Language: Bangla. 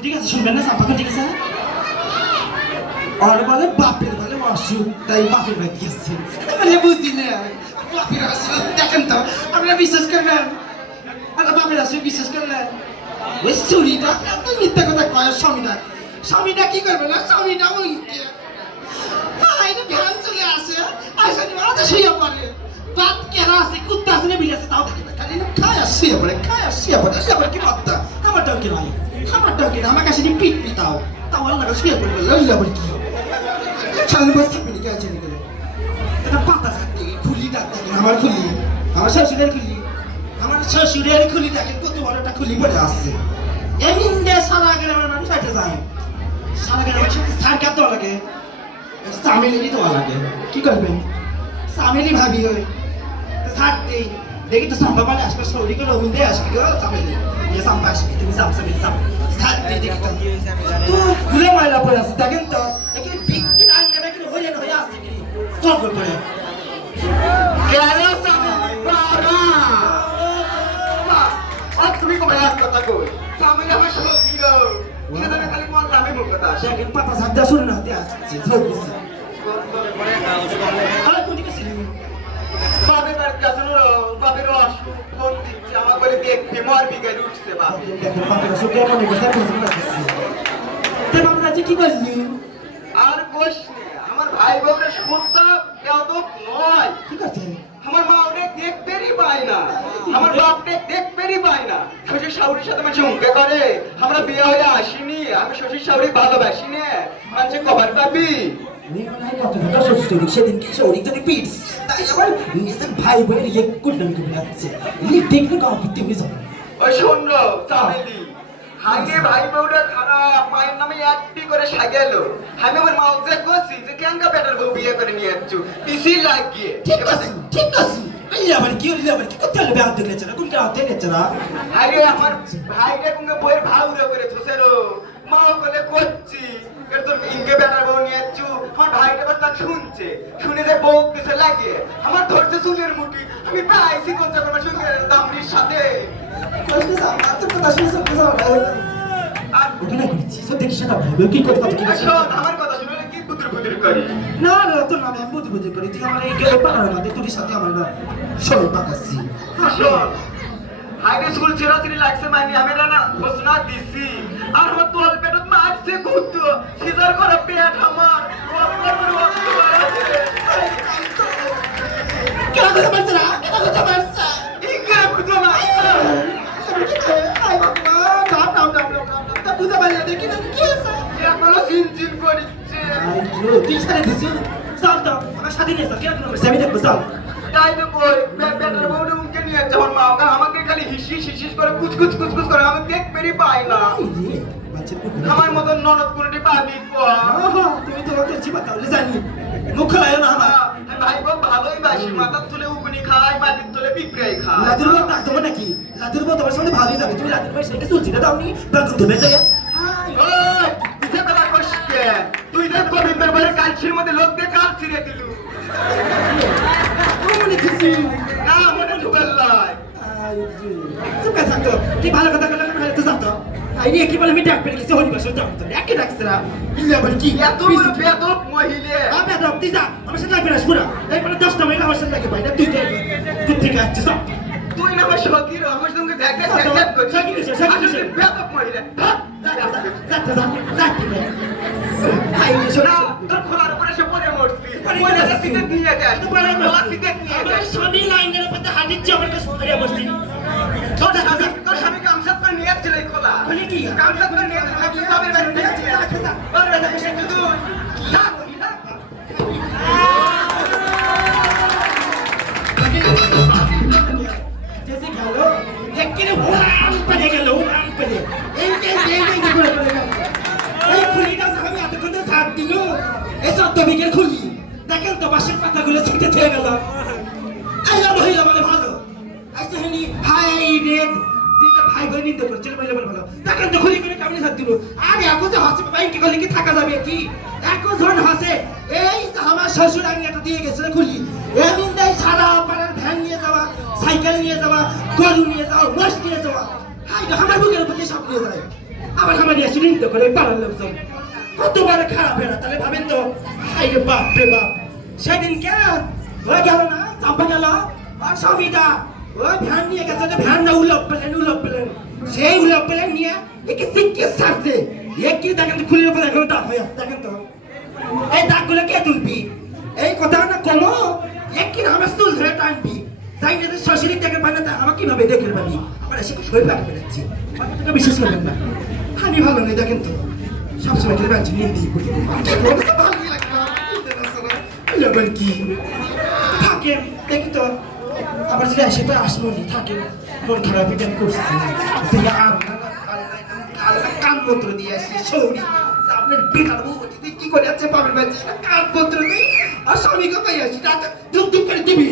ঠিক আছে শুনবেন না সাম্পা ঠিক আছে আর বলে বাপের বলে অসুখ তাই বাপের বাড়ি গেছে বলে বুঝি না বাপের অসুখ দেখেন তো আপনারা বিশ্বাস করবেন আপনার বাপের অসুখ বিশ্বাস করলেন ওই চুরিটা এত মিথ্যা কথা কয় স্বামীটা কি করবে না স্বামীটা ওই ভ্যান চলে আসে আসলে মাঝে শুয়ে পড়ে বাদ কেনা আছে কুত্তা আছে না বিলে আছে তাও দেখে না খালি খায় আর শুয়ে পড়ে আবার কি ভাবতা আমারটাও কি নাই আমার কাছে পিট পিতাও তাও আল্লাহ শুয়ে পড়ে লইলা বল কি সামনে বসে থাকবি কে আছে নাকি এটা পাতা থাকতে খুলি ডাকতে আমার খুলি আমার শ্বশুরের খুলি দেখেন কত বড় একটা খুলি পড়ে আসছে এমন দে সারা গ্রামের মানুষ হাঁটে যায় সারা গ্রামের সারকার দেওয়া লাগে সামিলি দেওয়া লাগে কি করবেন সামিলি ভাবি হয় থাকতে দেখি তো সাম্বা পালে আসবে সৌরি করে অমিন দিয়ে আসবি গো সামিলি ইয়ে সাম্বা আসবি তুমি সামিলি থাকতে দেখি তো খুলে ময়লা পড়ে আছে দেখেন তো এখানে বিক্রি আনবে নাকি হয়ে আসছে কি সব করে কেন সামিলি বাবা আর তুমি কবে এক কথা কই সামিলি আমার সত্যি গো সেটা খালি মন নামে মুখ কথা দেখেন পাতা সাদা শুনে না হাতে আসছে ধরবিছে আরে কোন দিকে ছিল বাপের বাড়ির কাছে বাপের অসুখ ফোন দিচ্ছে আমার বলে দেখবি মর বিঘায় উঠছে বাপ দেখেন পাতা সুকে মনে কথা বলছে না তে বাবা আজ কি করলি আর কোশ আমার ভাই বোনের শুনতা কেউ তো নয় ঠিক আছে আমার মা অনেক দেখতেই পায় না আমার বাপকে দেখতেই পায় না শ্বশুর শাশুড়ির সাথে মানুষ উঙ্কে করে আমরা বিয়ে হয়ে আসিনি আমি শ্বশুর শাশুড়ি ভালোবাসি না মানুষে কবার পাবি সেদিন কি শরীর যদি পিটস তাই আবার নিজের ভাই বোনের ইয়ে কুটনামি করে যাচ্ছে দেখলে কাউ পিটতে বুঝো ওই শোন চামেলি হাগে ভাই বউটা খারাপ মায়ের নামে একটি করে সাগেলো আমি আমার মা যে কইছি যে কেঙ্গা বেটার বউ বিয়ে করে নিয়ে আসছু পিসি লাগিয়ে ঠিক আছে আইয়া আবার কি করতে হলো বেহাত দেখলেছে না কোনটা হাতে নেছে না আরে আমার ভাইটা কোনকে বইয়ের ভাউরে করে থুসেরো মা বলে করছি এর তোর ইনকে বেটার বউ নিয়ে আসছু আমার ভাইটা বারটা শুনছে শুনে যে বউ কিছু লাগে আমার ধরছে চুলের মুঠি আমি পাইছি কোন চাকর সঙ্গে দামড়ির সাথে কইছিস আমার তো কথা শুনে সব কথা আর ওখানে কইছি সব দেখি সেটা ভাই কি কথা কি শোন আমার কথা শুনে কি বুদুর করি না তোর নামে আমি বুদ্ধি করি তুই আমার এই গেলে পারার মধ্যে তোর সাথে আমার না সবাই পাকাচ্ছি শোন হাইডে স্কুল চিরাচিরি লাগছে মানে আমি না ঘোষণা দিছি আর আমার তোল পেটত মারছে গুত্ত সিজার করে পেট আমার কেন কথা মারছে না ইকে বুঝো না আই বাবা তা বুঝা পারলে দেখি না কি আছে এখনো চিন করিচ্ছে আই তুই সারে দিছিস চল তো আমার সাথে নিয়ে চল কেন আমি দেখবো চল তাই তো কই বেটার বউরে উনকে নিয়ে যাচ্ছে আমার মা কারণ আমাকে খালি হিসিস করে কুচ করে আমি দেখতেই পাই না আমার মতন ননদ কোনটি পাবি তুমি তো ওদের জীবা তাহলে জানি মুখ খোলায় না আমার ভাই বোন ভালোই বাসি মাথার তুলে উকুনি খায় মাটির তুলে পিঁপড়াই খায় লাদুর বাবা ডাক দেবো নাকি লাদুর বাবা তোমার সামনে ভালোই যাবে তুমি লাদুর ভাই সেটা চলছি না দাওনি বেগুন ধুবে যায় তুই যে গোবিন্দের বাড়ি কালছির মধ্যে লোক দিয়ে কাল ছিঁড়ে দিলু না মনে ঢুকেল লাই চুপে থাকতো কি ভালো কথা বলে ভালো তো জানতো আই রে কি বলে আমি ডাক পেরে গেছি হরিবাসর যাবো তো একই ডাকছে না ইল্লা বল কি এত বেদব মহিলা আমি বেদব তুই যা আমার সাথে লাগবে না পুরা এইবারে 10টা মিনিট আমার সাথে লাগে ভাই না তুই থেকে আসছিস তুই না আমার শকির আমার সঙ্গে দেখ করছিস বেদব মহিলা তোর খোলার উপরে সে পড়ে মরছি নিয়ে যাস স্বামী লাইনের মধ্যে হাজির আমার কাছে পড়ে বসছি তোর স্বামী কামসাত করে নিয়ে যাচ্ছিল এই খোলা কি কামসাত করে নিয়ে যাচ্ছিল বাবার বাড়ি নিয়ে যাচ্ছিল जैसे खेलो लेकिन उड़ान पे गेलो उड़ान पे इनके এই খুলিটা আমি এতক্ষণ সাত দিন এই 14 বিকেল খুলি দেখেন তো বাসের পাতাগুলো ছুটে থেকে গেল আইয়া মহিলা মানে ভালো আচ্ছা হেনি ভাই রে যেটা ভাই বোন নিতে করছিল মহিলা বলে ভালো দেখেন তো খুলি করে কামড়ে সাত দিন আর এখন যে হাসি ভাই কি গলি কি থাকা যাবে কি এখন জন হাসে এই যে আমার শ্বশুর আমি এটা দিয়ে গেছিল খুলি এমন দেয় সারা পাড়ার ভ্যান নিয়ে যাওয়া সাইকেল নিয়ে যাওয়া গরু নিয়ে যাওয়া মোষ নিয়ে যাওয়া হাই আমার বুকের উপর দিয়ে সব নিয়ে যায় আবার খামারি আসি নৃত্য করে পাড়ার লোকজন কতবার খারাপ এরা তাহলে ভাবেন তো হাই রে বাপ রে বাপ সেদিন কে হয়ে গেল না চাপা গেল আর স্বামীটা ওই ভ্যান নিয়ে গেছে ভ্যান না উলপ পেলেন সেই উলপ পেলেন নিয়ে একে সিটকে ছাড়ছে কি দেখেন তো খুলে উপরে এখন দাগ হয়ে আছে দেখেন তো এই দাগগুলো কে তুলবি এই কথা না কমো কি আমার চুল ধরে টানবি তাই না শাশুড়ি দেখে বানাতে আমাকে কিভাবে দেখে পাবি আবার এসে শরীর পাকে বেড়াচ্ছি কথাটা বিশ্বাস করবেন না আমি ভালো নেই দেখেন তো সবসময় করে বাঁচি নিন্দি করি ভালো লাগে না আবার কি থাকেন দেখি তো আবার যদি আসে তো আসবো থাকেন মন খারাপ এটা আমি করছি কানপত্র দিয়ে আসি সৌরি আপনার বেটার বউ কি করে আছে পাবেন বাচ্চা কানপত্র দিয়ে আর স্বামীকে পাই আসি দুঃখ করে দিবি